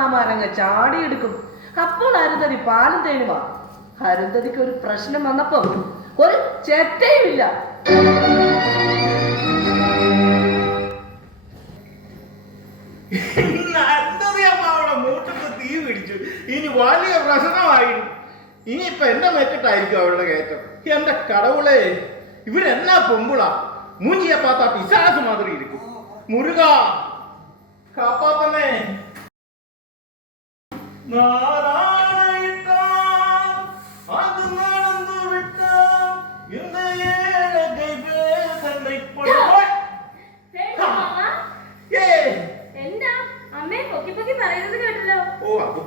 മാമാരങ്ങ് ചാടിയെടുക്കും. അപ്പോൾ അരുന്ധതി പാലും തേനുമാ. അരുന്ധതിക്ക് ഒരു പ്രശ്നം വന്നപ്പം ഒരു ചെറ്റയുമില്ല. മൂട്ടത്ത് തീ പിടിച്ചു. ഇനി വലിയ പ്രശ്നമായി. ഇനിയിപ്പൊ എന്നെ വെച്ചിട്ടായിരിക്കും അവളുടെ കയറ്റം. എന്റെ കടവുളെ, ഇവരെന്നാ പൊമ്പുള മൂഞ്ചിയെ പാത്താ പിശാസ് മാതിരി ഇരിക്കും. മുരുക കാപ്പാത്തന്നെ.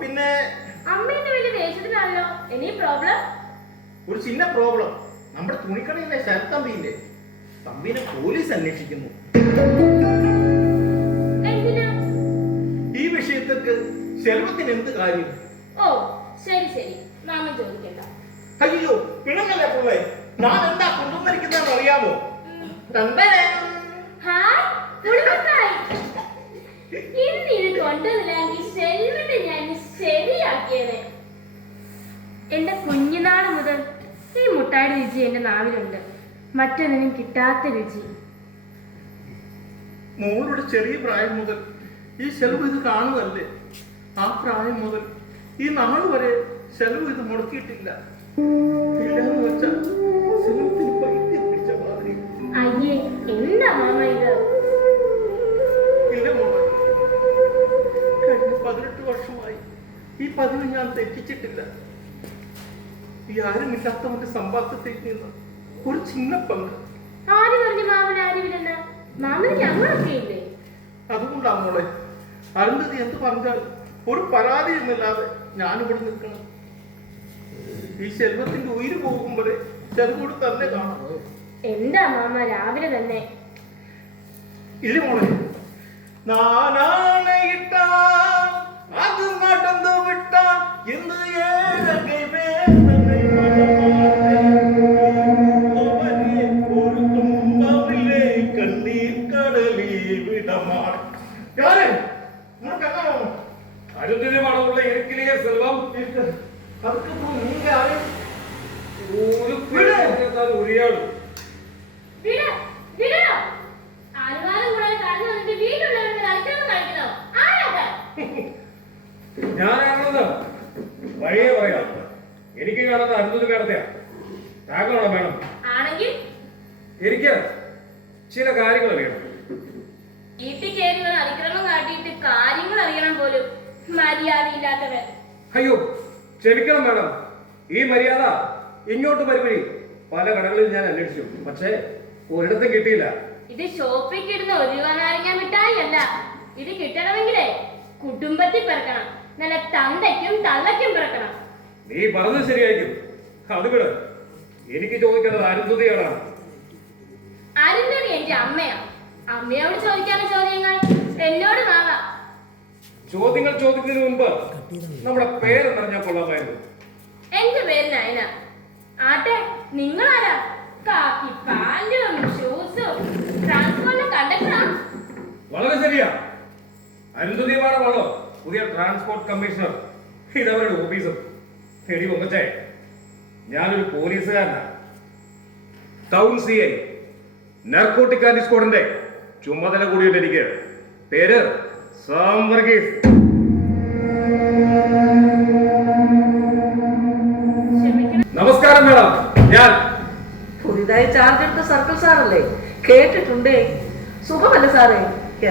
പിന്നെ ഒരു ചിന്ന പ്രോബ്ലം. നമ്മുടെ തുണിക്കടയിലെ ശരത്തമ്പിയില്ലേ, തമ്പിനെ പോലീസ് അന്വേഷിക്കുന്നു. ഈ വിഷയത്തിക്ക് ശെൽവത്തിന് എന്ത് കാര്യം? അയ്യോ പിണങ്ങല്ലേ പുള്ളേ, ഞാൻ എന്താ കൊണ്ടുവന്നിരിക്കുന്നതെന്ന് അറിയാമോ? എന്റെ കുഞ്ഞുനാള് മുതൽ ഈ മുട്ടായുടെ രുചി എന്റെ നാവിലുണ്ട്. മറ്റൊന്നിനും കിട്ടാത്ത രുചി. മോളുടെ ചെറിയ പ്രായം മുതൽ ഈ ശെലവ് ഇത് കാണുകയല്ലേ. ആ പ്രായം മുതൽ ഈ നാൾ വരെ ശെലവ് ഇത് മുടക്കിയിട്ടില്ല. അയ്യേ, എന്താ മാമ ഇത്? ഇല്ല മോളെ, കഴിഞ്ഞ 18 വർഷമായി ഈ പതിവ് ഞാൻ തെറ്റിച്ചിട്ടില്ല. ഈ ആരുമില്ലാത്തവന്റെ സമ്പാദ്യത്തിൽ നിന്ന് ഒരു ചിന്ന പങ്ക്. ആര് പറഞ്ഞു മാമന് ആരുമില്ലെന്ന? മാമന് ഞങ്ങളൊക്കെ ഇല്ലേ? അതുകൊണ്ടാ മോളെ, അരുന്ധതി എന്ത് പറഞ്ഞാൽ ഒരു പരാതിയുമില്ലാതെ ഞാനിവിടെ നിൽക്കണം. ഈ ശെൽവത്തിന്റെ ഉയിര് പോകുമ്പോഴേ ചെറുകൂടി തന്നെ കാണാം. എന്താ മാമ രാവിലെ തന്നെ? ഇല്ല മോളെ, നാനാണയിട്ട അത് നടന്നു വിട്ട എന്ന് അരുന്ധതിയുമാണുള്ള ഇരിക്കിലെ സെൽവം. ഉരിയാടും ഞാനാണെന്ന് വഴിയെ പറയാം. എനിക്ക് കാണുന്ന അരുന്ധതി മേടത്തെയാ. താങ്കളാണോ വേണം? എനിക്ക് ചില കാര്യങ്ങൾ അറിയണം. വീട്ടിൽ കയറി അതിക്രമം കാട്ടിയിട്ട് കാര്യങ്ങൾ അറിയണം പോലും മര്യാദയില്ലാത്തവൻ. അയ്യോ ക്ഷമിക്കണം മേഡം, ഈ മര്യാദ ഇങ്ങോട്ട് വരുവഴി പല കടകളിൽ ഞാൻ അന്വേഷിച്ചു, പക്ഷേ ഒരിടത്തും കിട്ടിയില്ല. ഇത് ഷോപ്പിൽ കിട്ടുന്ന ഒരു നാരങ്ങ മിഠായി അല്ല. ഇത് കിട്ടണമെങ്കിലേ കുടുംബത്തിൽ പിറക്കണം. നല്ല തന്തയ്ക്കും തള്ളയ്ക്കും പിറക്കണം. നീ പറഞ്ഞത് ശരിയായിരിക്കും. അത് വിട്, എനിക്ക് ചോദിക്കേണ്ടത് അരുന്ധതിയാണ്. അരുന്ധതി എന്റെ അമ്മയാ. അമ്മയോട് ചോദിക്കാനുള്ള ചോദ്യങ്ങൾ എന്നോട് വാങ്ങാം. ചോദ്യങ്ങൾ ചോദിക്കുന്നതിന് മുമ്പ് നമ്മുടെ പേരെന്നറിഞ്ഞാൽ കൊള്ളാമായിരുന്നു. എന്റെ പേര് നയന. ആട്ടെ, നിങ്ങളാരാ? കാക്കി പാന്റും ഷൂസും ട്രാൻസ്പോർട്ടിലെ കണ്ടക്ടറാ? വളരെ ശരിയാ. അരുന്ധതിയുമാണോ പുതിയ ട്രാൻസ്പോർട്ട് കമ്മീഷണർ? ഇതവരുടെ ഓഫീസും. എടി പൊങ്ങച്ചേ, ഞാനൊരു പോലീസുകാരനാ. ടൗൺ CI, നാർക്കോട്ടിക് ആൻഡ് സ്ക്വാഡിന്റെ ചുമതല കൂടിയിട്ട് എനിക്ക്. പേര് സാം വർഗീസ്. നമസ്കാരം മേഡം, ഞാൻ പുതിയതായി ചാർജ് എടുത്ത സർക്കിൾ സാറല്ലേ? കേട്ടിട്ടുണ്ടേ. സുഖമല്ല സാറേ?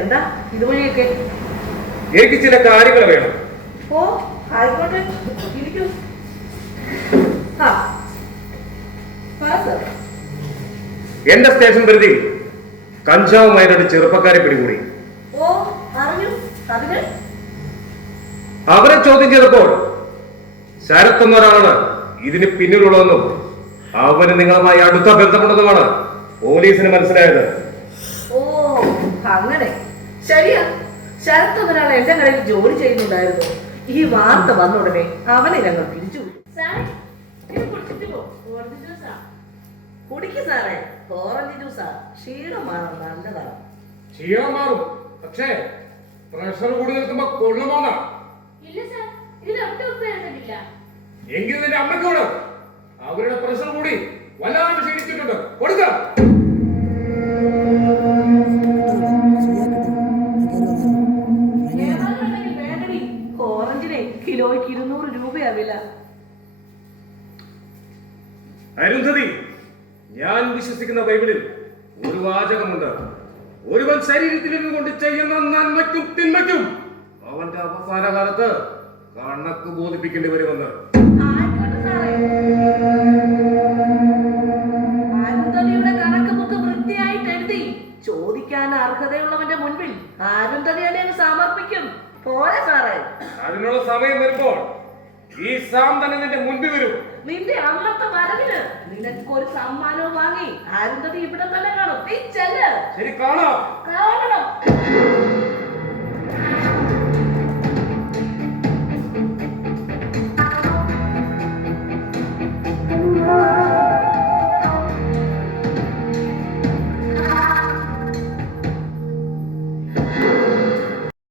എന്താ ഇതുവഴിയൊക്കെ? എനിക്ക് ചില കാര്യങ്ങൾ വേണം. ഓ ആയിക്കോട്ടെ, ഇരിക്കൂ. എന്റെ സ്റ്റേഷൻ പരിധി കഞ്ചാവുമായി 2 ചെറുപ്പക്കാരെ പിടികൂടി. ഓ അറിഞ്ഞു. അതിന് അവരെ ചോദ്യം ചെയ്തപ്പോൾ ശരത് എന്നൊരാളാണ് ഇതിന് പിന്നിലുള്ളതെന്നും അവന് നിങ്ങളുമായി അടുത്ത ബന്ധമുണ്ടെന്നുമാണ് പോലീസിന് മനസ്സിലായത്. ഓ അങ്ങനെ. ശരിയാ, ശരത് എന്നൊരാൾ എന്റെ കടയിൽ ജോലി ചെയ്യുന്നുണ്ടായിരുന്നു. ഈ വാർത്ത വന്ന ഉടനെ അവനെ ഞങ്ങൾ പിരിച്ചു. കുടിക്ക് സാറേ, ഓറഞ്ച് ജ്യൂസാ. ക്ഷീണം മാറും, നല്ലതാണ്. ക്ഷീണം മാറും, പക്ഷേ പ്രഷർ കൂടി നിൽക്കുമ്പോ കൊള്ളുമോന്നാ. ഇല്ല സാർ, ഇതിൽ ഒട്ടും ഉപ്പ് ചേർത്തിട്ടില്ല. എങ്കിൽ നിന്റെ അമ്മയ്ക്കോട് അവരുടെ പ്രഷർ കൂടി വല്ലാതെ ക്ഷീണിച്ചിട്ടുണ്ട്. കൊടുക്കാം. ഏതാണെന്നുണ്ടെങ്കിൽ വേണ്ടടി. ഓറഞ്ചിനെ കിലോയ്ക്ക് 200 രൂപയാ വില. അരുന്ധതി, ഞാൻ വിശ്വസിക്കുന്ന ബൈബിളിൽ ഒരു വാചകമുണ്ട്. ഒരുവൻ ശരീരത്തിൽ കൊണ്ട് ചെയ്യുന്ന നന്മയ്ക്കും തിന്മയ്ക്കും അവന്റെ അവസാന കാലത്ത് കണക്ക് ബോധിപ്പിക്കേണ്ടി വരുമെന്ന്. ആയിക്കോട്ടെ സാറേ. അരുന്ധതിയുടെ കണക്ക് ബുക്ക് വൃത്തിയായിട്ട് എഴുതി ചോദിക്കാൻ അർഹതയുള്ളവന്റെ മുൻപിൽ അരുന്ധതി തന്നെ സമർപ്പിക്കും. പോരെ സാറേ? അതിനുള്ള സമയം വരുമ്പോൾ ഈ സാം തന്നെ നിന്റെ മുൻപിൽ വരും. നിന്റെ അന്നത്തെ വരവിന് നിനക്കൊരു സമ്മാനവും വാങ്ങി അരുന്ധതി ഇവിടെ തന്നെ കാണും. നീ ചെല്ല്. ശരി, കാണാം. കാണണം.